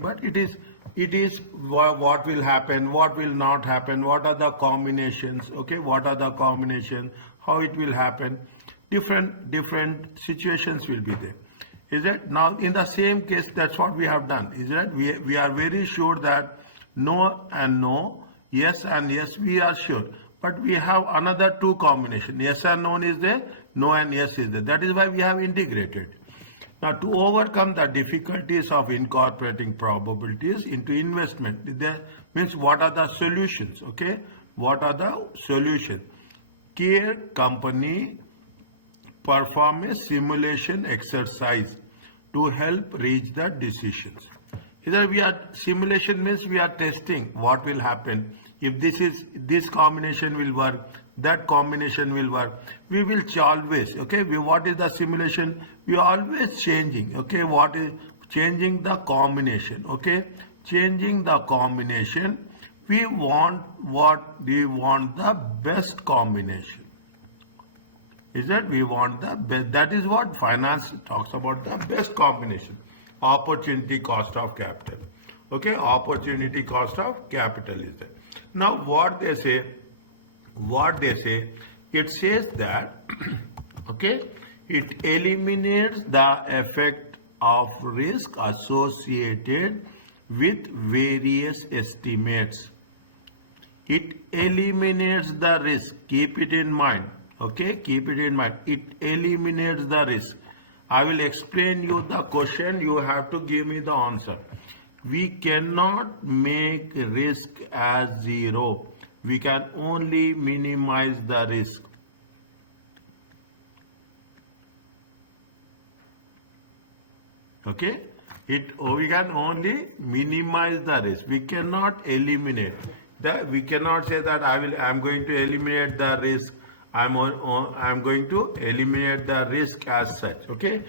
but it is what will happen, what will not happen, what are the combinations, okay, what are the combinations, how it will happen, different situations will be there. Is it? Now in the same case, that's what we have done. Is that we are very sure that no and no, yes and yes, we are sure. But we have another two combination. Yes and no is there, no and yes is there. That is why we have integrated. Now to overcome the difficulties of incorporating probabilities into investment, there means what are the solutions? Okay, what are the solutions? Care company perform a simulation exercise to help reach the decisions. Either we are simulation means we are testing what will happen if this combination will work, that combination will work. We will always, okay, what is the simulation? We are always changing, okay, what is changing the combination, okay, changing the combination. We want the best combination. Is that we want the best? That is what finance talks about, the best combination. Opportunity cost of capital. Okay, opportunity cost of capital is there. Now what they say, it says that okay, it eliminates the effect of risk associated with various estimates. It eliminates the risk. Keep it in mind. Okay, keep it in mind. It eliminates the risk. I will explain you the question. You have to give me the answer. We cannot make risk as zero. We can only minimize the risk. Okay, we can only minimize the risk. We cannot eliminate. We cannot say that I am going to eliminate the risk. I'm going to eliminate the risk as such. Okay,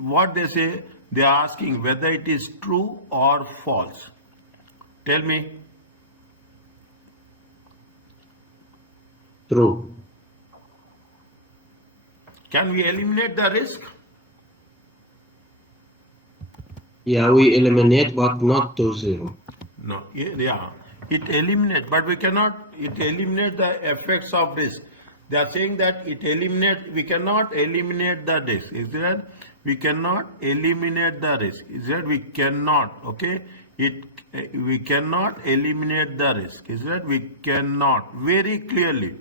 what they say, they are asking whether it is true or false. Tell me. True. Can we eliminate the risk? Yeah, we eliminate, but not to zero. No, yeah, it eliminates, but we cannot. It eliminates the effects of risk. They are saying that it eliminates. We cannot eliminate the risk. Is that we cannot eliminate the risk? Is that we cannot? Okay, we cannot eliminate the risk. Is that we cannot? Very clearly,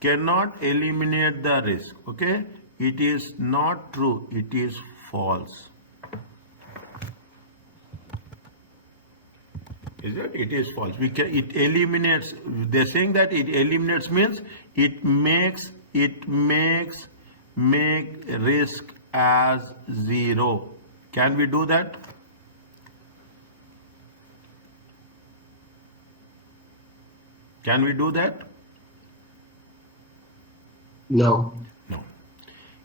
cannot eliminate the risk. Okay, it is not true. It is false. Is it? It is false. It eliminates. They're saying that it eliminates means it makes risk as zero. Can we do that? Can we do that? No. No.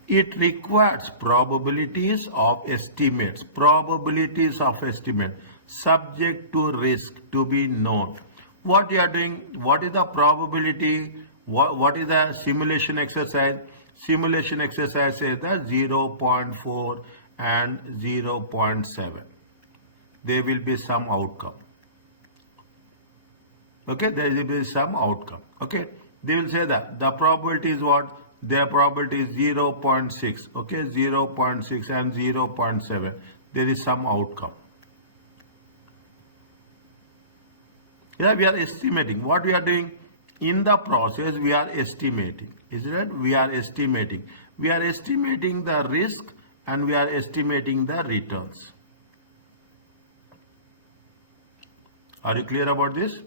It requires probabilities of estimates. Probabilities of estimate subject to risk to be known. What you are doing, what is the probability, what is the simulation exercise? Simulation exercise says that 0.4 and 0.7. There will be some outcome. Okay, there will be some outcome. Okay, they will say that the probability is what? Their probability is 0.6. Okay, 0.6 and 0.7. There is some outcome. Yeah, we are estimating. What we are doing in the process, we are estimating. Is it? We are estimating. We are estimating the risk and we are estimating the returns. Are you clear about this?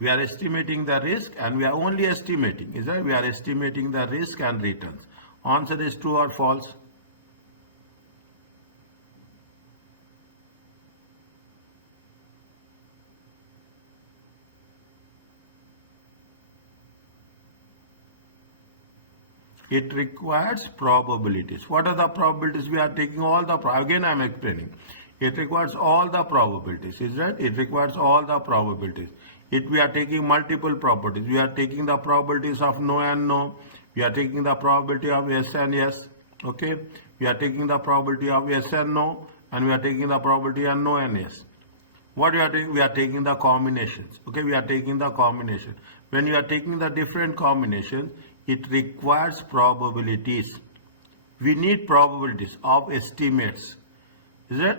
We are estimating the risk and we are only estimating. Is that? We are estimating the risk and returns. Answer is true or false? It requires probabilities. What are the probabilities? We are taking all the, again I am explaining. It requires all the probabilities. Is that? It requires all the probabilities. We are taking multiple properties. We are taking the probabilities of no and no. We are taking the probability of yes and yes. Okay. We are taking the probability of yes and no. and we are taking the probability and no and yes. What we are taking? We are taking the combinations. Okay, we are taking the combination. When you are taking the different combinations, it requires probabilities. We need probabilities of estimates. Is it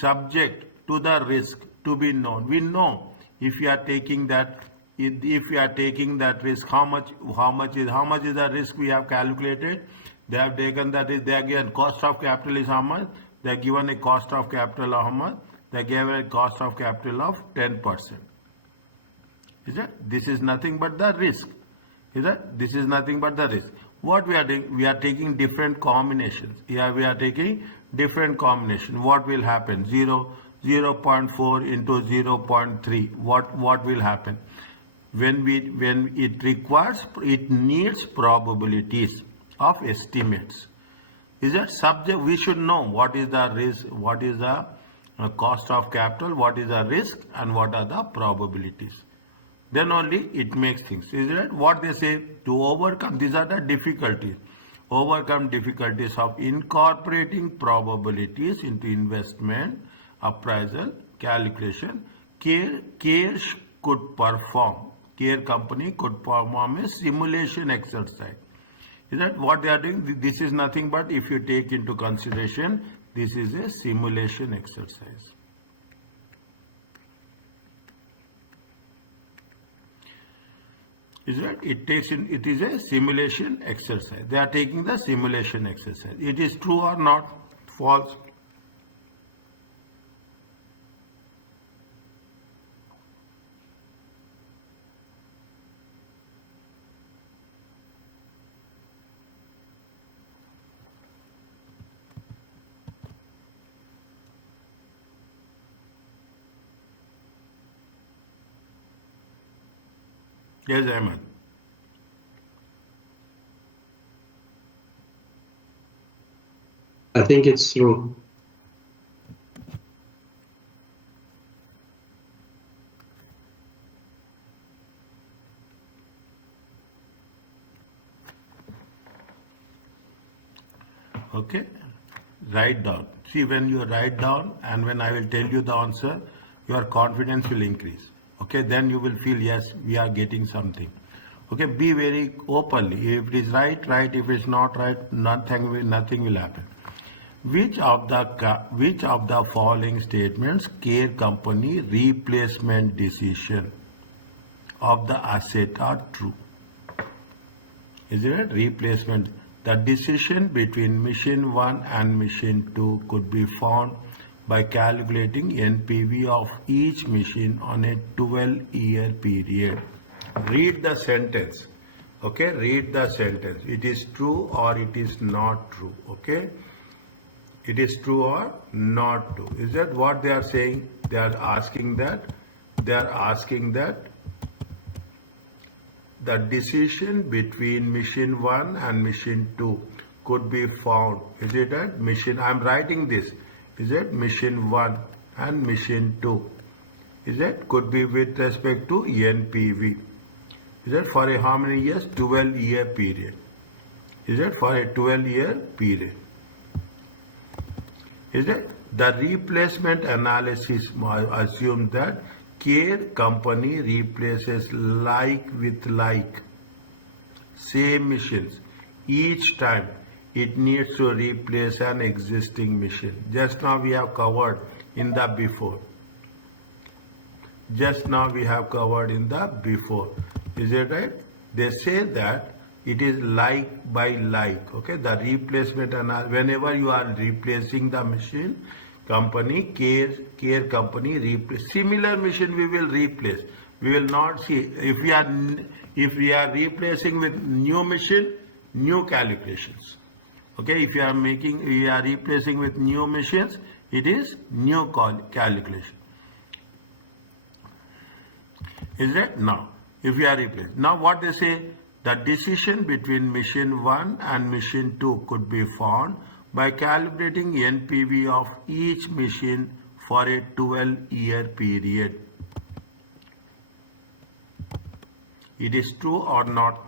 subject to the risk to be known? We know if you are taking that. If we are taking that risk, how much is the risk we have calculated? They have taken that risk. They are given cost of capital is how much? They are given a cost of capital of how much? They gave a cost of capital of 10%. Is it? This is nothing but the risk. Is it? This is nothing but the risk. What we are doing? We are taking different combinations. Here we are taking different combination. What will happen? 0.4 into 0.3. What will happen? When it needs probabilities of estimates. Is that subject? We should know what is the risk, what is the cost of capital, what is the risk, and what are the probabilities. Then only it makes things. Is it what they say? To overcome, these are the difficulties. Overcome difficulties of incorporating probabilities into investment appraisal calculation. Care company could perform a simulation exercise. Is that what they are doing? This is nothing but, if you take into consideration, this is a simulation exercise. Is that it is a simulation exercise. They are taking the simulation exercise. It is true or not? False. Yes, Ahmed. I think it's true. Okay, write down. See, when you write down and when I will tell you the answer, your confidence will increase. Okay, then you will feel, yes, we are getting something. Okay, be very openly. If it is right, right. If it's not right, nothing will happen. Which of the following statements care company replacement decision of the asset are true? Is it replacement? The decision between machine 1 and machine 2 could be found by calculating NPV of each machine on a 12-year period. Read the sentence. Okay, read the sentence. It is true or it is not true. Okay, it is true or not true. Is that what they are saying? They are asking that. They are asking that the decision between machine 1 and machine 2 could be found. Is it at machine? I am writing this. Is it machine 1 and machine 2? Is it could be with respect to NPV? Is it for a how many years? 12-year period. Is it for a 12-year period? Is it the replacement analysis assumes that care company replaces like with like, same machines each time it needs to replace an existing machine. Just now we have covered in the before. Just now we have covered in the before. Is it right? They say that it is like by like. Okay, the replacement analysis, whenever you are replacing the machine, company care company replace similar machine we will replace. We will not see if we are replacing with new machine, new calculations. Okay, if you are replacing with new machines, it is new calculation. Is that now? If you are replaced. Now what they say, the decision between machine 1 and machine 2 could be found by calibrating NPV of each machine for a 12-year period. It is true or not?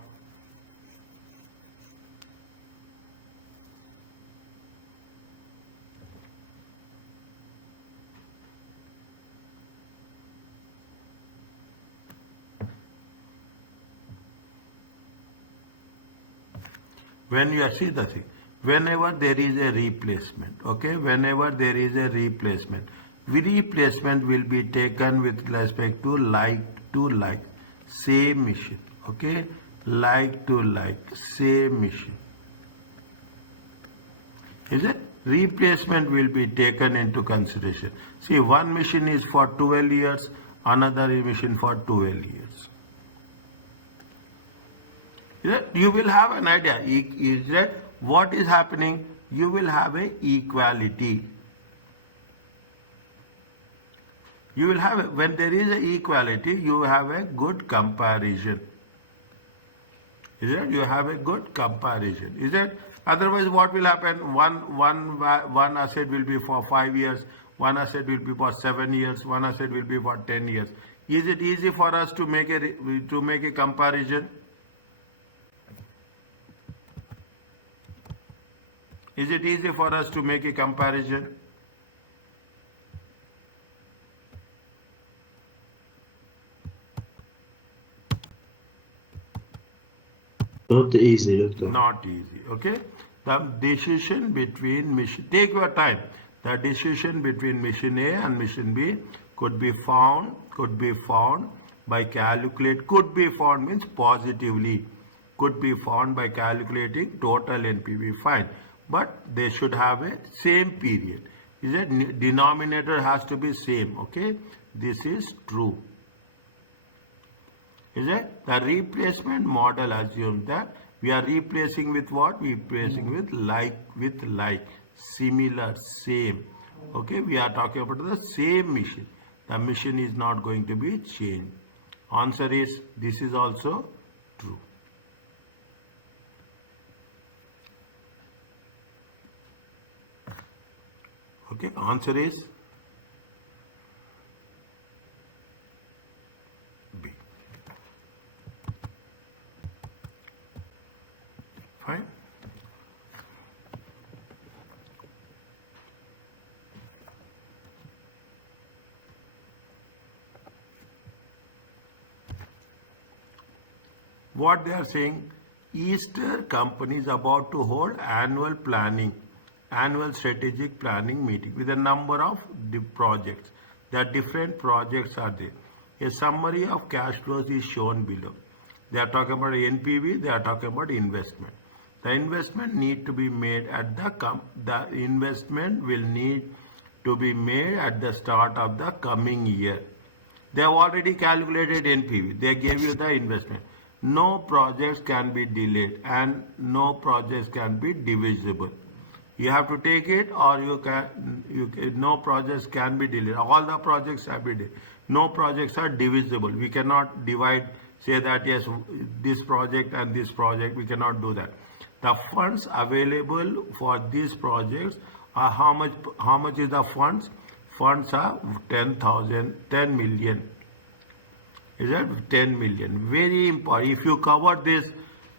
When you see the thing, whenever there is a replacement, okay, whenever there is a replacement, replacement will be taken with respect to like, same machine, okay, like to like, same machine. Is it? Replacement will be taken into consideration. See, one machine is for 12 years, another machine for 12 years. Is it? You will have an idea. Is that what is happening? You will have a equality. You will have, when there is a equality, you have a good comparison. Is it? You have a good comparison. Is it? Otherwise, what will happen? One asset will be for 5 years, one asset will be for 7 years, one asset will be for 10 years. Is it easy for us to make a comparison? Is it easy for us to make a comparison? Not easy, doctor. Not easy. Okay. The decision between machine, take your time. The decision between machine A and machine B could be found by calculate, could be found means positively, could be found by calculating total NPV. Fine. But they should have a same period. Is it? Denominator has to be same. Okay. This is true. Is it? The replacement model assumes that we are replacing with what? We are replacing with like, similar, same. Okay, we are talking about the same machine. The machine is not going to be changed. Answer is, this is also true. Okay, answer is B. Fine. What they are saying, Easter company is about to hold annual strategic planning meeting with a number of projects. The different projects are there. A summary of cash flows is shown below. They are talking about NPV, they are talking about investment. The investment need to be made at the investment will need to be made at the start of the coming year. They have already calculated NPV. They gave you the investment. No projects can be delayed and no projects can be divisible. You have to take it, or no projects can be delayed. All the projects have been delayed. No projects are divisible. We cannot divide, say that yes, this project and this project, we cannot do that. The funds available for these projects are how much is the funds? Funds are 10 million. Is that 10 million? Very important. If you cover this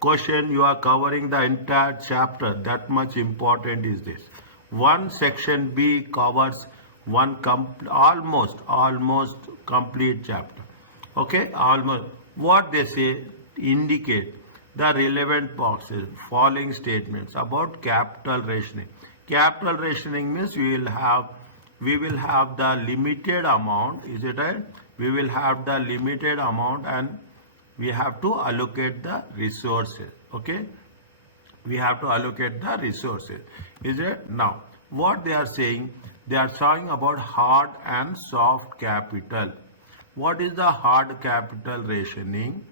question, you are covering the entire chapter. That much important is this. One section B covers almost complete chapter. Okay, almost. What they say, indicate the relevant boxes, following statements about capital rationing. Capital rationing means we will have the limited amount. Is it right? We will have the limited amount and we have to allocate the resources. Okay, we have to allocate the resources. Is it? Now what they are saying, they are talking about hard and soft capital. What is the hard capital rationing?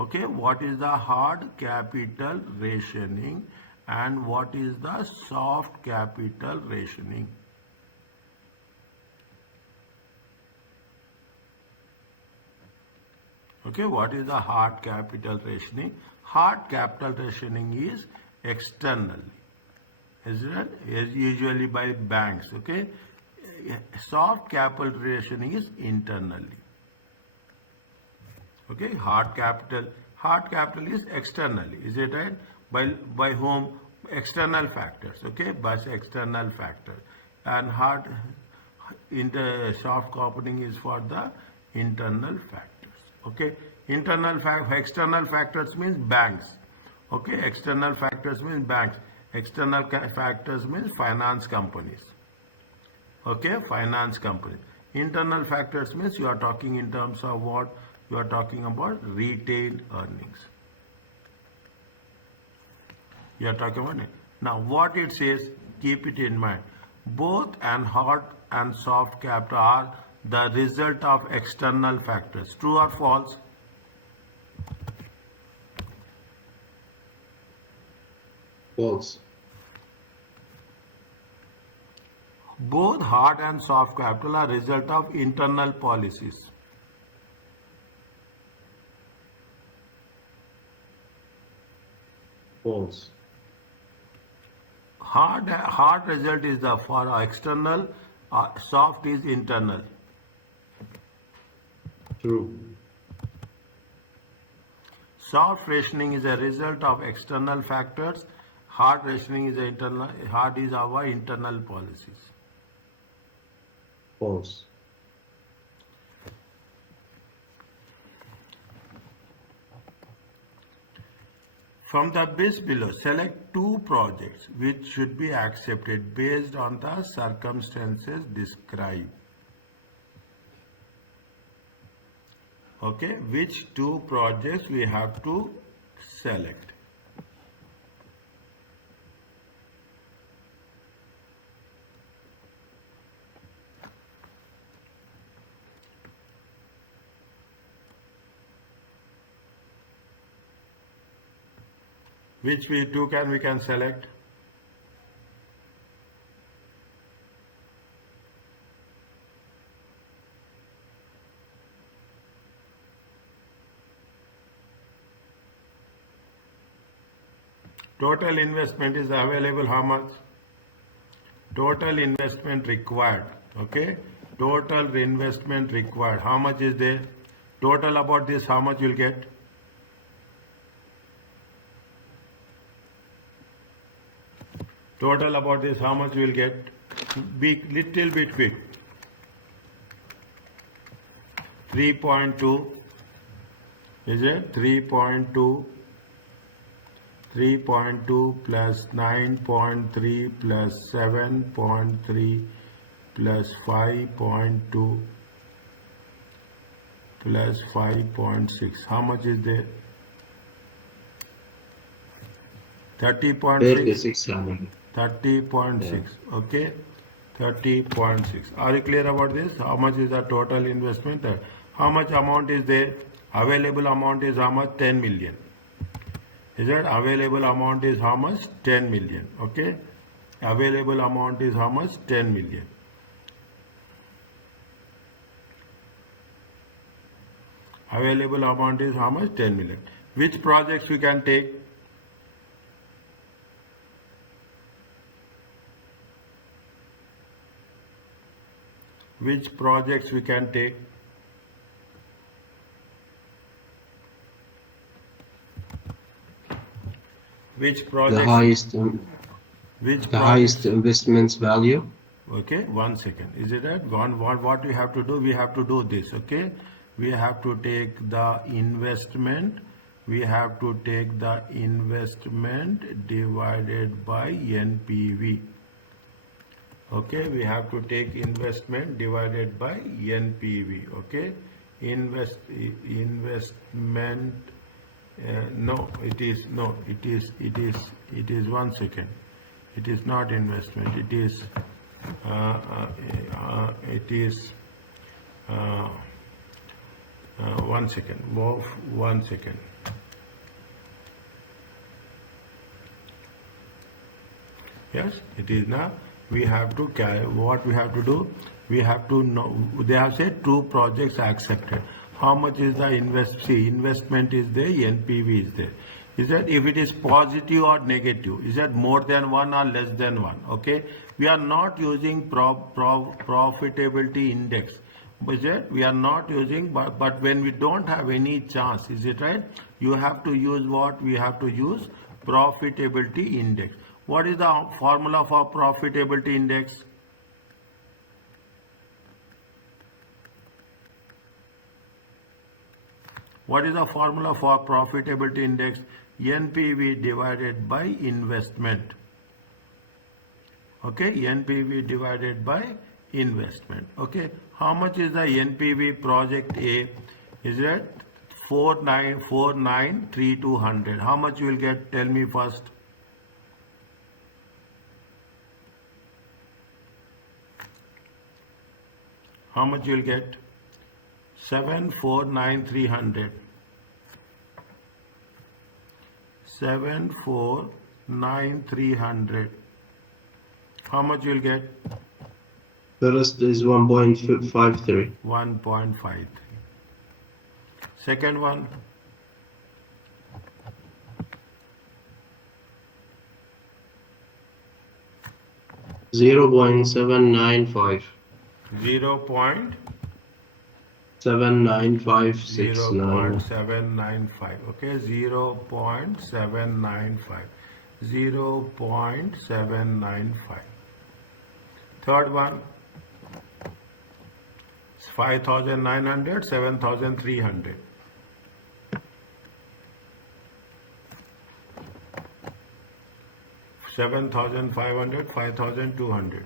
Okay, what is the hard capital rationing and what is the soft capital rationing? Okay, what is the hard capital rationing? Hard capital rationing is externally, is it? Usually by banks. Okay, soft capital rationing is internally. Okay, hard capital is externally. Is it right? By whom? External factors. Okay, by external factors. And soft capital is for the internal factors. Okay, external factors means banks. Okay, external factors means banks. External factors means finance companies. Okay, finance companies. Internal factors means you are talking in terms of what? You are talking about retained earnings. You are talking about it. Now, what it says, keep it in mind. Both and hard and soft capital are the result of external factors. True or false? False. Both hard and soft capital are result of internal policies. False. Hard result is the for external, soft is internal. True. Soft rationing is a result of external factors. Hard rationing is internal. Hard is our internal policies. False. From the list below, select two projects which should be accepted based on the circumstances described. Okay, which two projects we have to select? Which we can select? Total investment is available how much? Total investment required. Okay. Total investment required. How much is there? Total about this, how much you'll get? Total about this, how much we'll get? Be little bit quick. 3.2. Is it? 3.2. 3.2 plus 9.3 plus 7.3 plus 5.2 plus 5.6. How much is there? 30.6. 36,000. 30.6. Okay. 30.6. Are you clear about this? How much is the total investment? How much amount is there? Available amount is how much? 10 million. Is that available amount is how much? 10 million. Okay. Available amount is how much? 10 million. Available amount is how much? 10 million. Which projects we can take? Which projects we can take? Which projects? The highest investments value. Okay, 1 second. Is it right? What we have to do? We have to do this. Okay, we have to take the investment. We have to take the investment divided by NPV. Okay, we have to take investment divided by NPV. Okay, investment. No, it is 1 second. It is not investment. It is 1 second. 1 second. Yes, it is now. We have to carry. What we have to do? We have to know. They have said two projects accepted. How much is the investment is there, NPV is there. Is that if it is positive or negative? Is that more than one or less than one? Okay. We are not using profitability index. Is it? We are not using, but when we don't have any chance, is it right? You have to use what? We have to use profitability index. What is the formula for profitability index? What is the formula for profitability index? NPV divided by investment. Okay, NPV divided by investment. Okay, how much is the NPV project A? Is it 49,493,200? How much you will get? Tell me first. How much you will get? 7,493,300. 7,493,300. How much you will get? First is 1.53. 1.53. Second one? 0.795. 0.795. 79569. Okay, 0.795. 0.795. Third one? 5,900, 7,300. 7,500, 5,200.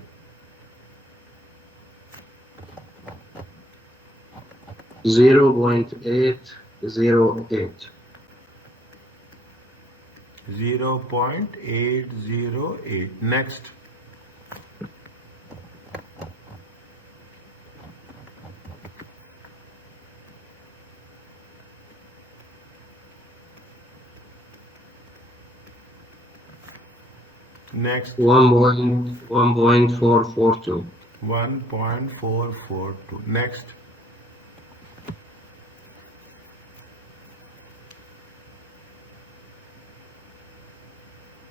0.808. 0.808. Next. Next. 1.442. 1.442. Next.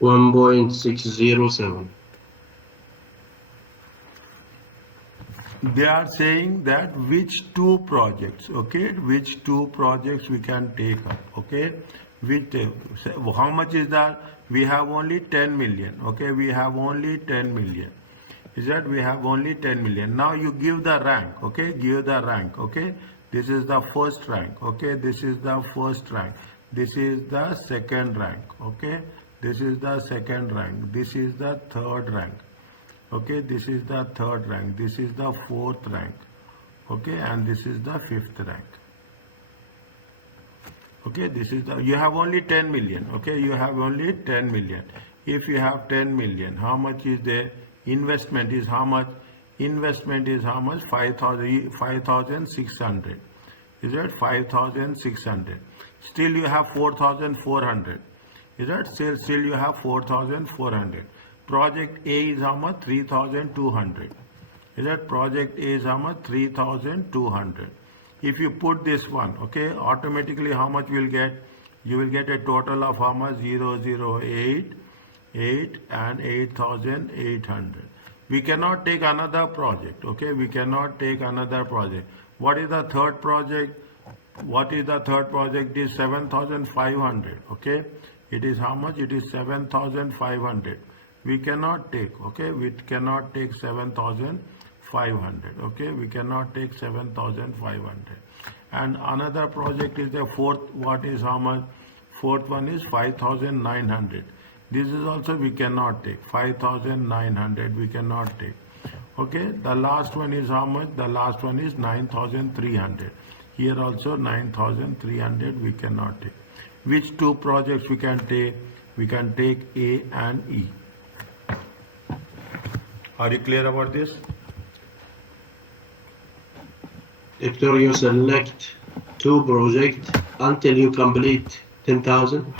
1.607. They are saying that which two projects, okay, which two projects we can take up, okay, which, how much is that? We have only 10 million, okay, we have only 10 million. Is that we have only 10 million. Now you give the rank, okay, give the rank, okay. This is the first rank, okay, this is the first rank, this is the second rank, okay, this is the second rank, this is the third rank, okay, this is the third rank, this is the fourth rank, okay, and this is the fifth rank. Okay, this is the, you have only 10 million, okay, you have only 10 million. If you have 10 million, how much is there? Investment is how much? Investment is how much? 5,600. Is that 5,600? Still you have 4,400. Is that still you have 4,400? Project A is how much? 3,200. Is that project A is how much? 3,200. If you put this one, okay, automatically how much you will get? You will get a total of how much? 008, 8 and 8,800. We cannot take another project, okay, we cannot take another project. What is the third project? What is the third project? It is 7,500, okay. It is how much? It is 7,500. We cannot take, okay, we cannot take 7,500, okay, we cannot take 7,500. And another project is the fourth. What is how much? Fourth one is 5,900. This is also we cannot take. 5,900 we cannot take. Okay, the last one is how much? The last one is 9,300. Here also 9,300 we cannot take. Which two projects we can take? We can take A and E. Are you clear about this? After you select two projects until you complete 10,000.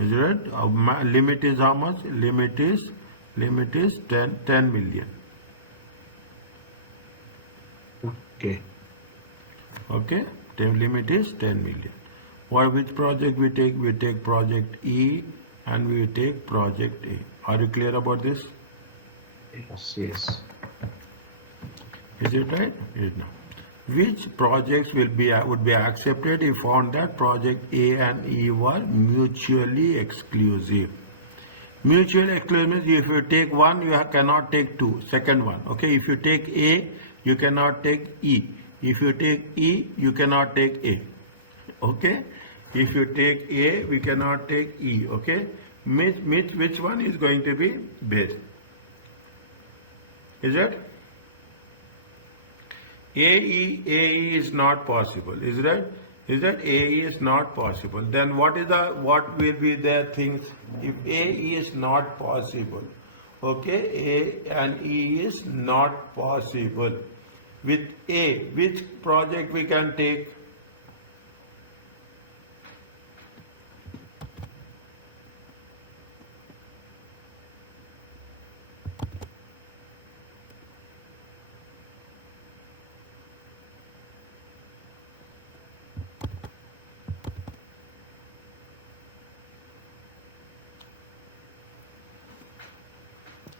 Is it? Limit is how much? Limit is 10 million. Okay. Okay. Limit is 10 million. Which project we take? We take project E and we take project A. Are you clear about this? Yes, yes. Is it right? Is now. Which projects would be accepted if found that project A and E were mutually exclusive? Mutually exclusive means if you take one, you cannot take two. Second one, okay. If you take A, you cannot take E. If you take E, you cannot take A. Okay. If you take A, we cannot take E, okay? Which one is going to be base? Is it? AE is not possible, is that? Is that AE is not possible? Then what will be the things if AE is not possible? Okay, A and E is not possible. With A, which project we can take?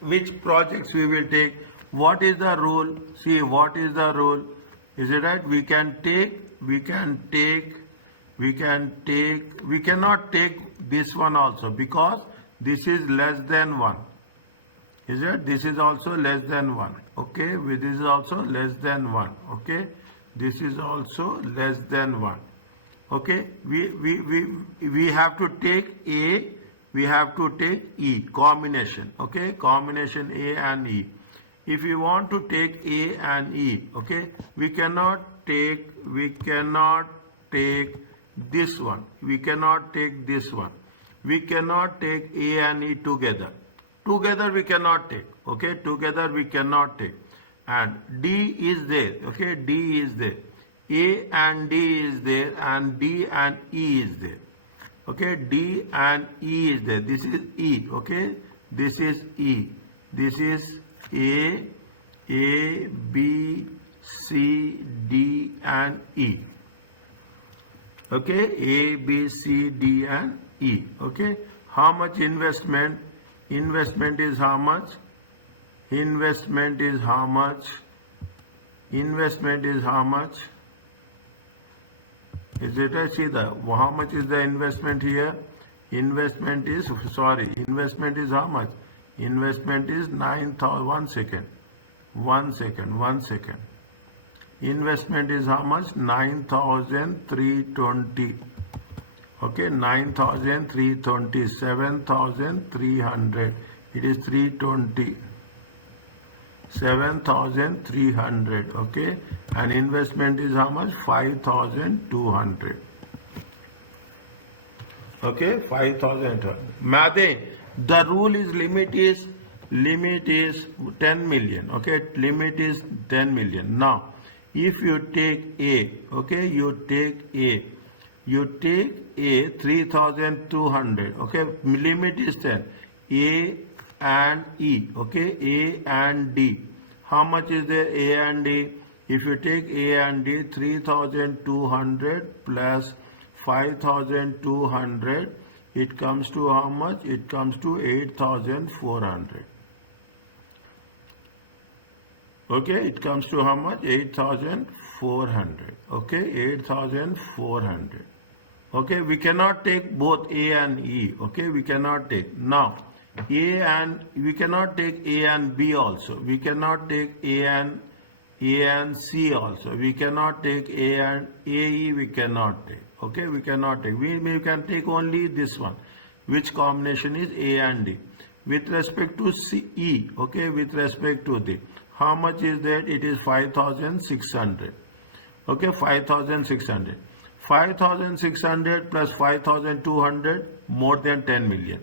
Which projects we will take? What is the rule? See, what is the rule? Is it right? We cannot take this one also because this is less than 1. Is it? This is also less than 1. Okay, this is also less than 1. Okay, this is also less than 1. Okay, we have to take A, we have to take E, combination. Okay, combination A and E. If we want to take A and E, okay, we cannot take this one. We cannot take this one. We cannot take A and E together. Together we cannot take. Okay, together we cannot take. And D is there. Okay, D is there. A and D is there, and D and E is there. Okay, D and E is there. This is E. Okay, this is E. This is A, B, C, D and E. Okay, A, B, C, D and E. Okay, how much investment? Investment is how much? Investment is how much? Investment is how much? Is it I see the how much is the investment here? Investment is investment is how much? Investment is 9,000. 1 second. Investment is how much? 9,320. Okay, 9,320, 7,300. It is 320. 7,300. Okay, and investment is how much? 5,200. Okay, 5,200. Madhe, the rule is limit is 10 million. Okay, limit is 10 million. Now, if you take A, okay, you take A 3,200. Okay, limit is 10. A and E, okay, A and D. How much is there A and D? If you take A and D, 3,200 plus 5,200, it comes to how much? It comes to 8,400. Okay, it comes to how much? 8,400. Okay, 8,400. Okay, we cannot take both A and E. Okay, we cannot take. Now, we cannot take A and B also. We cannot take A and C also. We cannot take A and AE. We cannot take. Okay, we cannot take. We can take only this one, which combination is A and D. With respect to E, okay, with respect to D, how much is that? It is 5,600. Okay, 5,600. 5,600 plus 5,200 more than 10 million.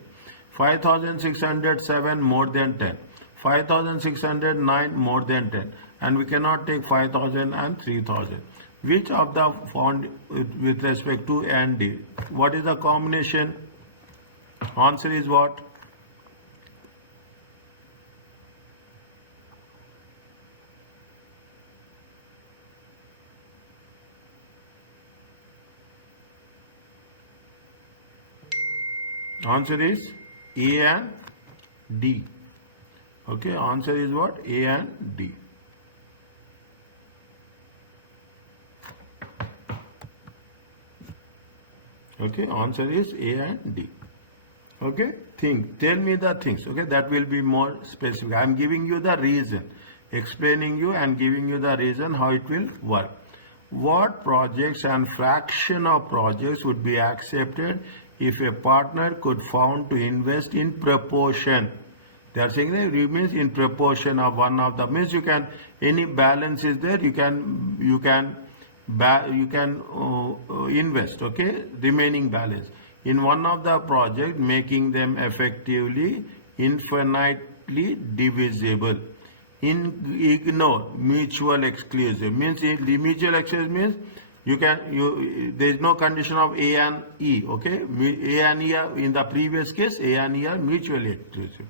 5,607 more than 10. 5,609 more than 10. And we cannot take 5,000 and 3,000. Which of the fund with respect to A and D? What is the combination? Answer is what? Answer is A and D. Okay, answer is what? A and D. Okay, answer is A and D. Okay, tell me the things. Okay, that will be more specific. I am giving you the reason, explaining you and giving you the reason how it will work. what projects and fraction of projects would be accepted if a partner could found to invest in proportion. They are saying that it means in proportion of one of the means you can any balance is there you can invest, okay, remaining balance in one of the project, making them effectively infinitely divisible. Ignore mutual exclusive means the mutual exclusive means there is no condition of A and E, okay. A and E are, in the previous case A and E are mutually exclusive.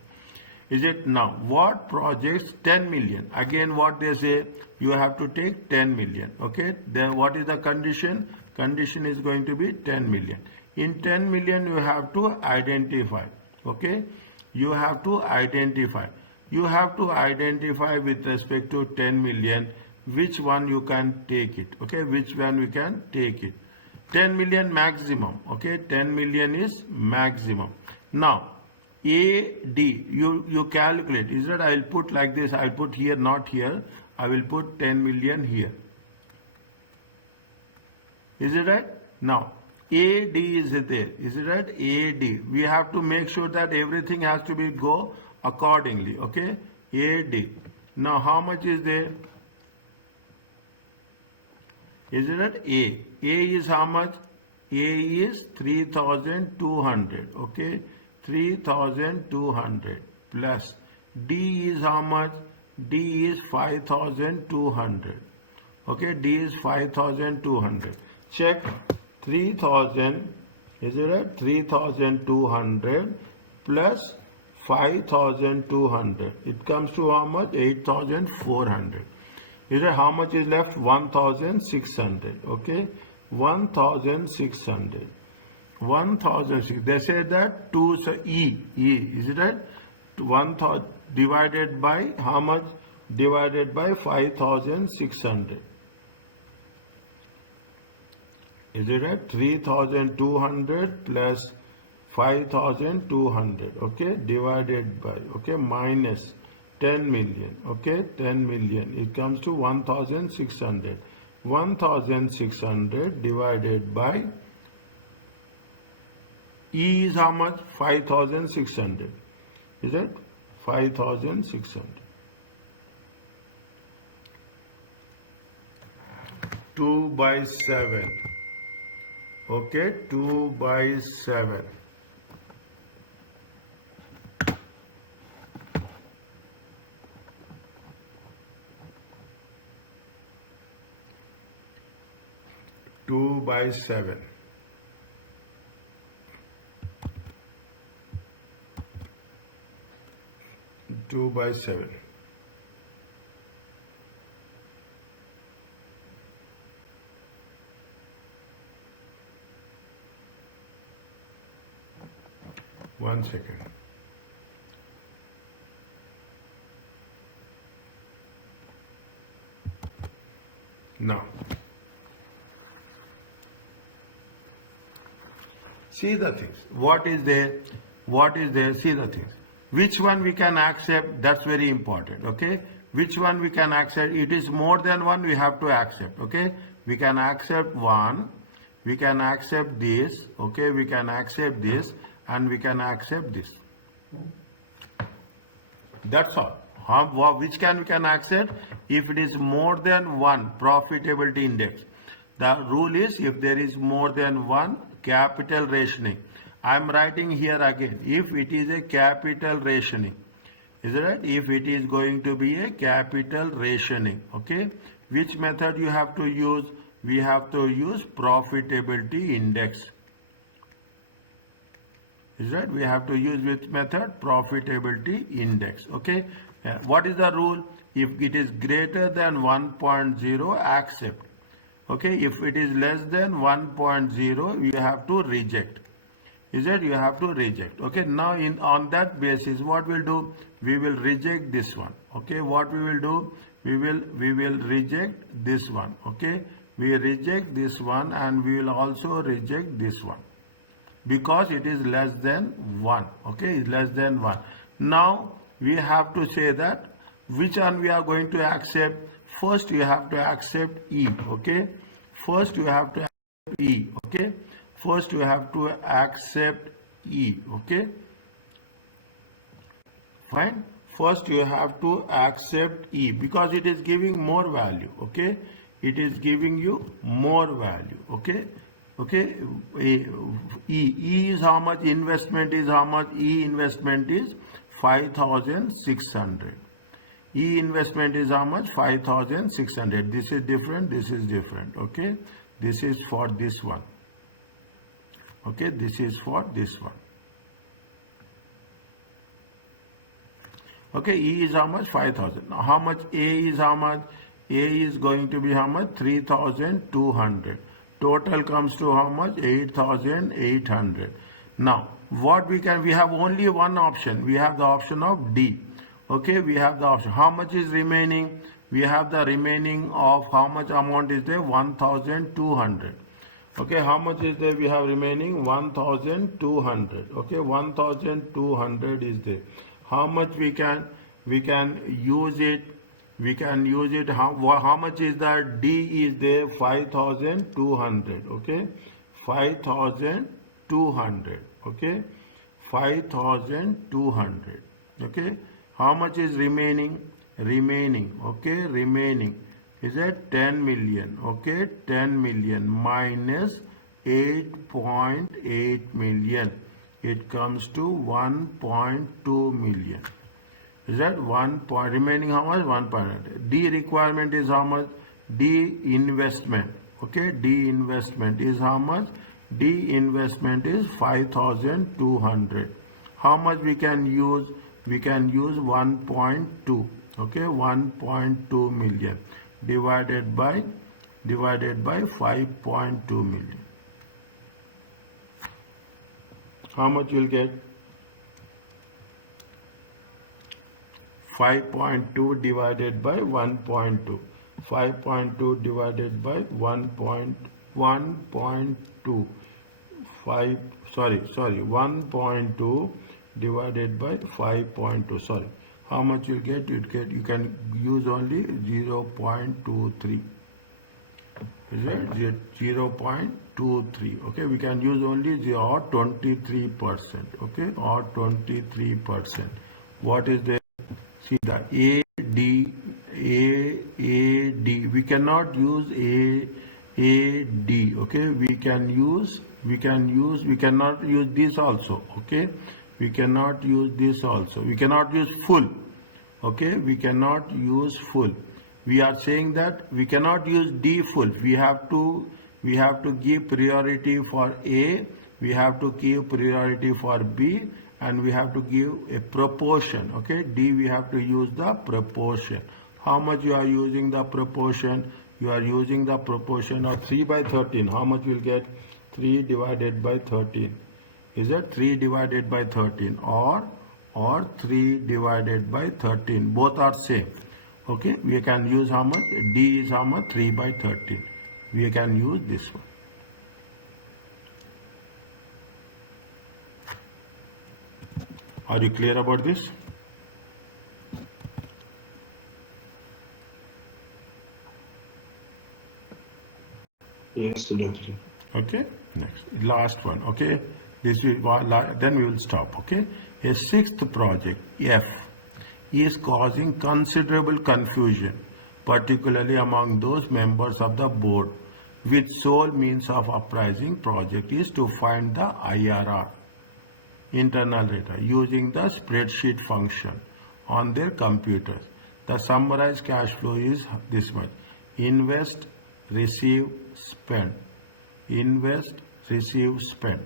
Is it now? What projects 10 million? Again, what they say, you have to take 10 million. Okay. Then what is the condition? Condition is going to be 10 million. In 10 million, you have to identify. Okay. You have to identify. You have to identify with respect to 10 million, which one you can take it. Okay. Which one we can take it. 10 million maximum. Okay. 10 million is maximum. Now, AD, you calculate, is that I will put like this, I will put here, not here, I will put 10 million here. Is it right? Now, AD is there, is it right? AD, we have to make sure that everything has to be go accordingly, okay? AD. Now, how much is there? Is it right? A is how much? A is 3,200, okay? 3,200 plus D is how much? D is 5,200. Okay, D is 5,200. Check 3,000. Is it right? 3,200 plus 5,200. It comes to how much? 8,400. Is it how much is left? 1,600. Okay, 1,600. 1,006. They say that 2 so E is it right? 1,000 divided by how much? Divided by 5,600. Is it right? 3,200 plus 5,200. Okay, divided by, okay, minus 10 million. Okay, 10 million. It comes to 1,600. 1,600 divided by E is how much? 5,600. Is it? 5,600. 2 by 7. Okay, 2 by 7. Two by 7. Two by 7. One second. Now, see the things. What is there? What is there? See the things. Which one we can accept? That's very important. Okay. Which one we can accept? It is more than one. We have to accept. Okay. We can accept one. We can accept this. Okay. We can accept this, and we can accept this. That's all. Which we can accept? If it is more than one profitability index. The rule is if there is more than one capital rationing. I am writing here again. If it is a capital rationing. Is it right? If it is going to be a capital rationing. Okay. Which method you have to use? We have to use profitability index. Is right? We have to use which method? Profitability index. Okay. What is the rule? If it is greater than 1.0, accept. Okay. If it is less than 1.0, you have to reject. Is it? You have to reject. Okay. Now on that basis, what we'll do? We will reject this one. Okay. What we will do? We will reject this one. Okay. We reject this one, and we will also reject this one, because it is less than 1. Okay, it's less than 1. Now we have to say that which one we are going to accept. First you have to accept E. Okay, First you have to accept E, okay? First you have to accept E, okay? Fine. First you have to accept E because it is giving more value, okay? It is giving you more value, okay? Okay, E is how much? Investment is how much? E investment is 5,600. E investment is how much? 5,600. This is different, this is different, okay? This is for this one, okay? This is for this one. Okay, E is how much? 5,000. Now, how much A is how much? A is going to be how much? 3,200. Total comes to how much? 8,800. Now, what we have only one option. We have the option of D. Okay, we have the option. How much is remaining? We have the remaining of how much amount is there? 1,200. Okay, how much is there? We have remaining 1,200. Okay, 1,200 is there. How much we can use it? We can use it. How much is that? D is there 5,200. Okay, 5,200. Okay, 5,200. Okay, how much is remaining? Remaining. Okay, remaining is at 10 million. Okay, 10 million minus 8.8 million. It comes to 1.2 million. Is that 1 point? Remaining how much? 1.8. D requirement is how much? D investment. Okay, D investment is how much? D investment is 5,200. How much we can use? We can use 1.2. Okay, 1.2 million divided by 5.2 million. How much you'll get? 5.2 divided by 1.2. 5.2 divided by 1.2. 1.2 divided by 5.2. Sorry. How much you get? You can use only 0.23. Is it 0.23? Okay, we can use only 23%. Okay, or 23%. What is the? See the AD. We cannot use AD. Okay, we cannot use this also. Okay, we cannot use this also. We cannot use full. Okay, we cannot use full. We are saying that we cannot use D full. We have to give priority for A, we have to give priority for B, and we have to give a proportion. Okay, D we have to use the proportion. How much you are using the proportion? You are using the proportion of 3 by 13. How much you will get? 3 divided by 13. Is that 3 divided by 13 or 3 divided by 13? Both are same. Okay, we can use how much? D is how much? 3 by 13. We can use this one. Are you clear about this? Yes, doctor. Okay, next, last one. Okay, this will then we will stop. Okay, a sixth project F is causing considerable confusion, particularly among those members of the board which sole means of appraising project is to find the IRR, internal rate, using the spreadsheet function on their computers. The summarized cash flow is this much: invest, receive, spend. Invest, receive, spend.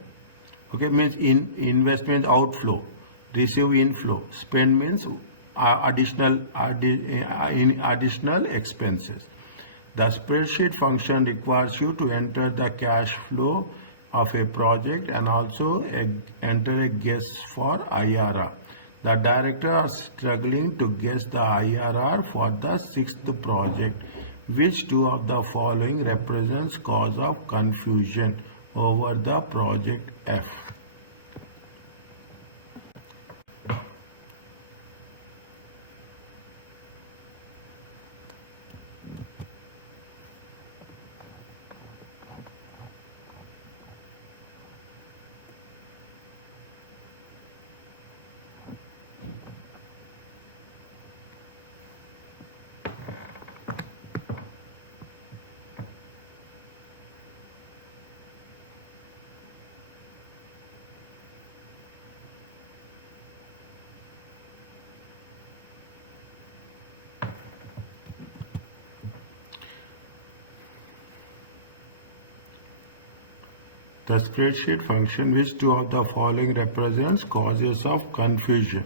Okay, means invest means outflow, receive inflow, spend means additional expenses. The spreadsheet function requires you to enter the cash flow of a project and also enter a guess for IRR. The director are struggling to guess the IRR for the sixth project. Which two of the following represents cause of confusion over the project F? The spreadsheet function, which two of the following represents causes of confusion?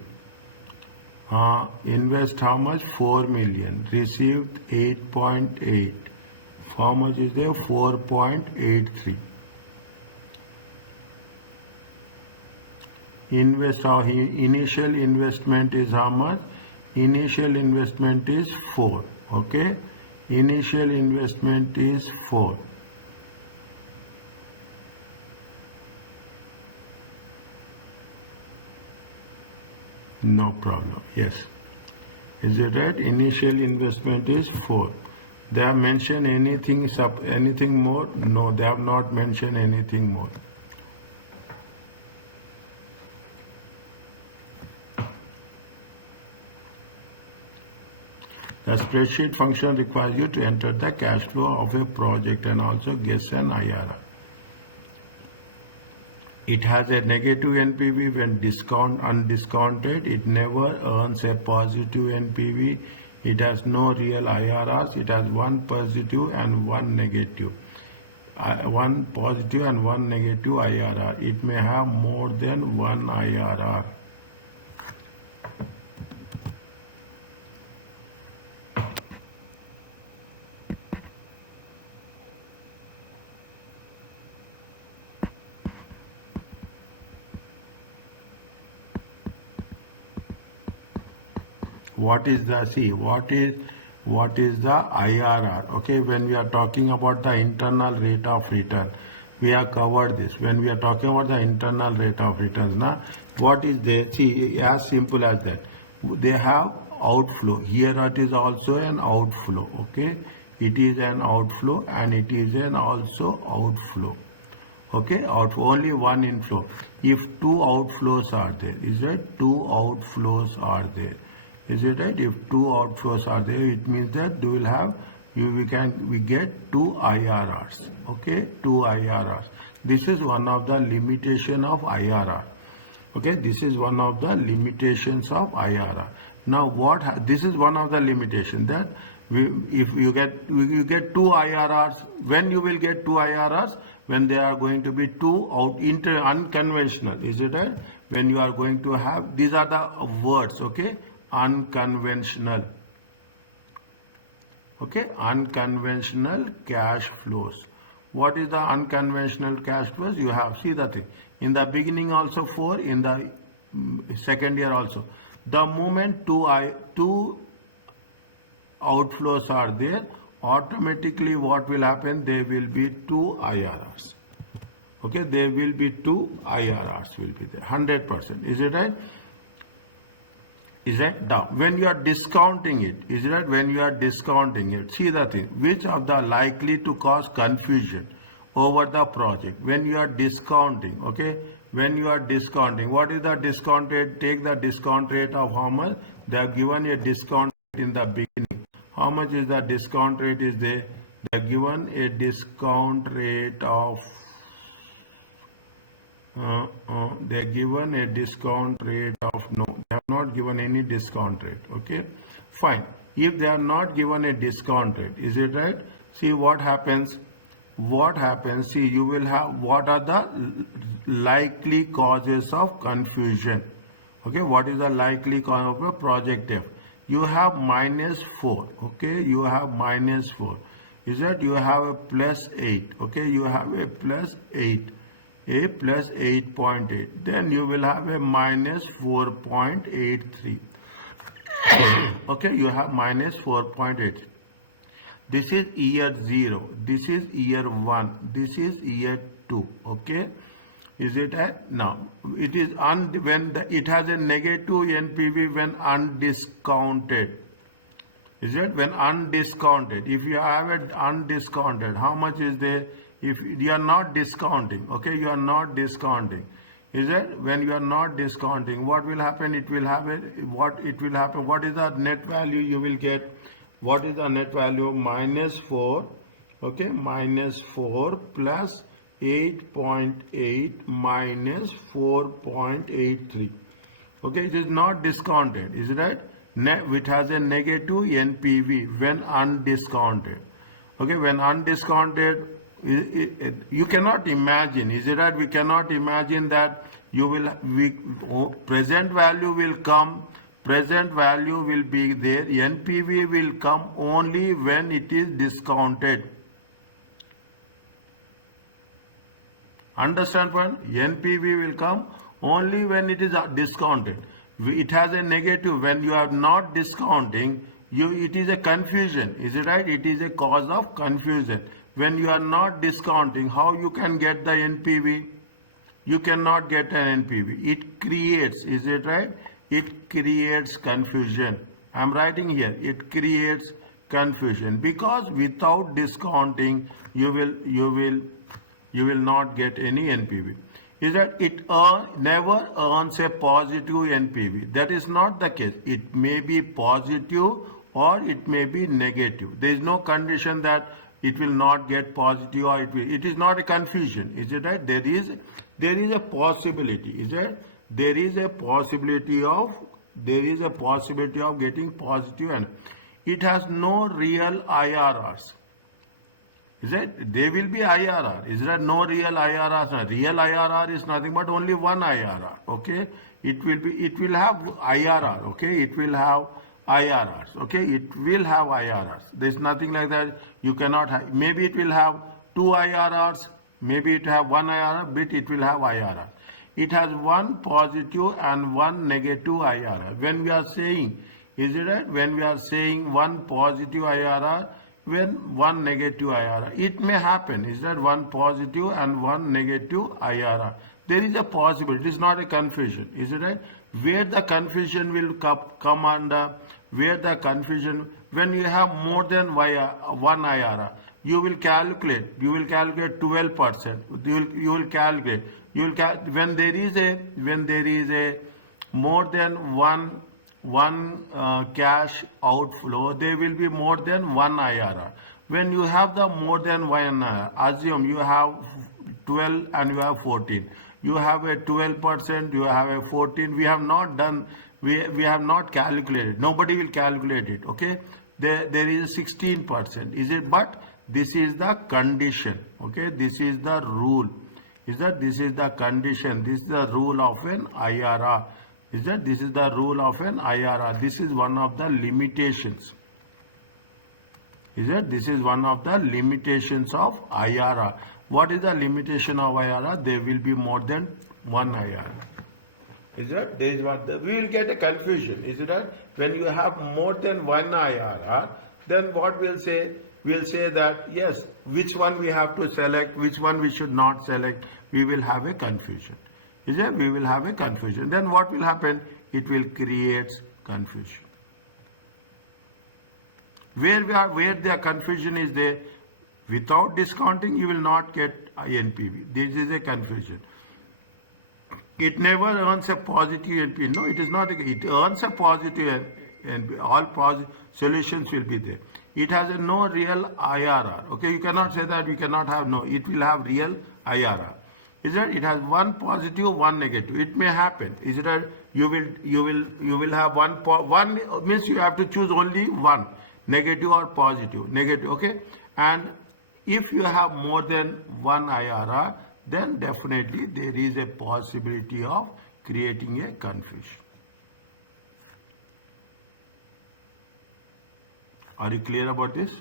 Invest how much? 4 million. Received 8.8. How much is there? 4.83. Initial investment is how much? Initial investment is 4. Okay. Initial investment is 4. No problem. Yes. Is it right? Initial investment is 4. They have mentioned anything more? No, they have not mentioned anything more. The spreadsheet function requires you to enter the cash flow of a project and also guess an IRR. It has a negative NPV when undiscounted. It never earns a positive NPV. It has no real IRRs. It has one positive and one negative. One positive and one negative IRR. It may have more than one IRR. What is the IRR? Okay, when we are talking about the internal rate of return, we have covered this. When we are talking about the internal rate of returns, now what is there? See, as simple as that. They have outflow. Here it is also an outflow. Okay, it is an outflow and it is an also outflow. Okay, only one inflow. If two outflows are there, is it? Two outflows are there. Is it right? If two outflows are there, it means that we will have we get two IRRs. Okay, two IRRs. This is one of the limitation of IRR. Okay, this is one of the limitations of IRR. Now this is one of the limitation that if you get two IRRs. When you will get two IRRs? When they are going to be two unconventional. Is it right? When you are going to have, these are the words. Okay, unconventional. Okay, unconventional cash flows. What is the unconventional cash flows? You have, see the thing. In the beginning also 4, in the second year also. The moment two outflows are there, automatically what will happen? There will be two IRRs. Okay, there will be two IRRs will be there, 100%. Is it right? Is that down? When you are discounting it, is that when you are discounting it, see the thing, which of the likely to cause confusion over the project? When you are discounting, okay, when you are discounting, what is the discount rate? Take the discount rate of how much? They have given a discount in the beginning. How much is the discount rate is there? They have given a discount rate of they are given a discount rate of, no, they have not given any discount rate. Okay, fine. If they are not given a discount rate, is it right? See what happens. See, you will have, what are the likely causes of confusion? Okay, what is the likely cause of a project F? You have -4. Okay, you have -4. Is that you have a +8? Okay, you have a +8. A plus 8.8, then you will have a -4.83. Okay, you have -4.8. This is year 0, this is year 1, this is year 2. Okay, is it now it is when it has a negative NPV when undiscounted. Is it when undiscounted? If you have it undiscounted, how much is there? If you are not discounting, okay, you are not discounting. Is it? When you are not discounting, what will happen? It will have what is the net value you will get? What is the net value? -4, okay, -4 plus 8.8 minus 4.83. Okay, it is not discounted, is it right? Which has a negative NPV when undiscounted. Okay, when undiscounted, You cannot imagine, is it right? We cannot imagine that present value will come, present value will be there, NPV will come only when it is discounted. Understand point? NPV will come only when it is discounted. It has a negative. When you are not discounting, it is a confusion. Is it right? It is a cause of confusion. When you are not discounting, how you can get the NPV? You cannot get an NPV. It creates, is it right? It creates confusion. I'm writing here. It creates confusion because without discounting, you will not get any NPV. Is that it never earns a positive NPV. That is not the case. It may be positive or it may be negative. There is no condition that it will not get positive or it will. It is not a confusion. Is it right? There is a possibility. Is it? There is a possibility of getting positive, and it has no real IRRs. Is it? There will be IRR. Is there no real IRR? Real IRR is nothing but only one IRR. Okay. It will have IRR. Okay. It will have IRRs. Okay. It will have IRRs. There's nothing like that. You cannot have. Maybe it will have two IRRs. Maybe it have one IRR, but it will have IRR. It has one positive and one negative IRR. When we are saying, is it right? When we are saying one positive IRR, when one negative IRR, it may happen. Is that one positive and one negative IRR? There is a possibility. It is not a confusion. Is it right? Where the confusion will come under, where the confusion, when you have more than one IRR, you will calculate 12%. You will calculate. When there is a more than one cash outflow, there will be more than one IRR. When you have the more than one IRR, assume you have 12 and you have 14. You have a 12%, you have a 14. We have not done, we have not calculated. Nobody will calculate it. Okay, there is 16%. Is it? But this is the condition. Okay, this is the rule. Is that this is the condition? This is the rule of an IRR. Is that this is the rule of an IRR? This is one of the limitations. Is that this is one of the limitations of IRR? What is the limitation of IRR? There will be more than one IRR. Is that there is what we will get a confusion. Is it that when you have more than one IRR, then what we'll say? We'll say that yes, which one we have to select, which one we should not select. We will have a confusion. Is it? We will have a confusion. Then what will happen? It will create confusion. Where the confusion is there, without discounting, you will not get NPV. This is a confusion. It never earns a positive NPV. No, it is not. It earns a positive NPV. All positive solutions will be there. It has no real IRR. Okay, you cannot say that we cannot have. No, it will have real IRR. Is that it has one positive, one negative. It may happen. Is it that you will have one means you have to choose only one, negative or positive. Negative. Okay, and if you have more than one IRR, then definitely there is a possibility of creating a confusion. Are you clear about this?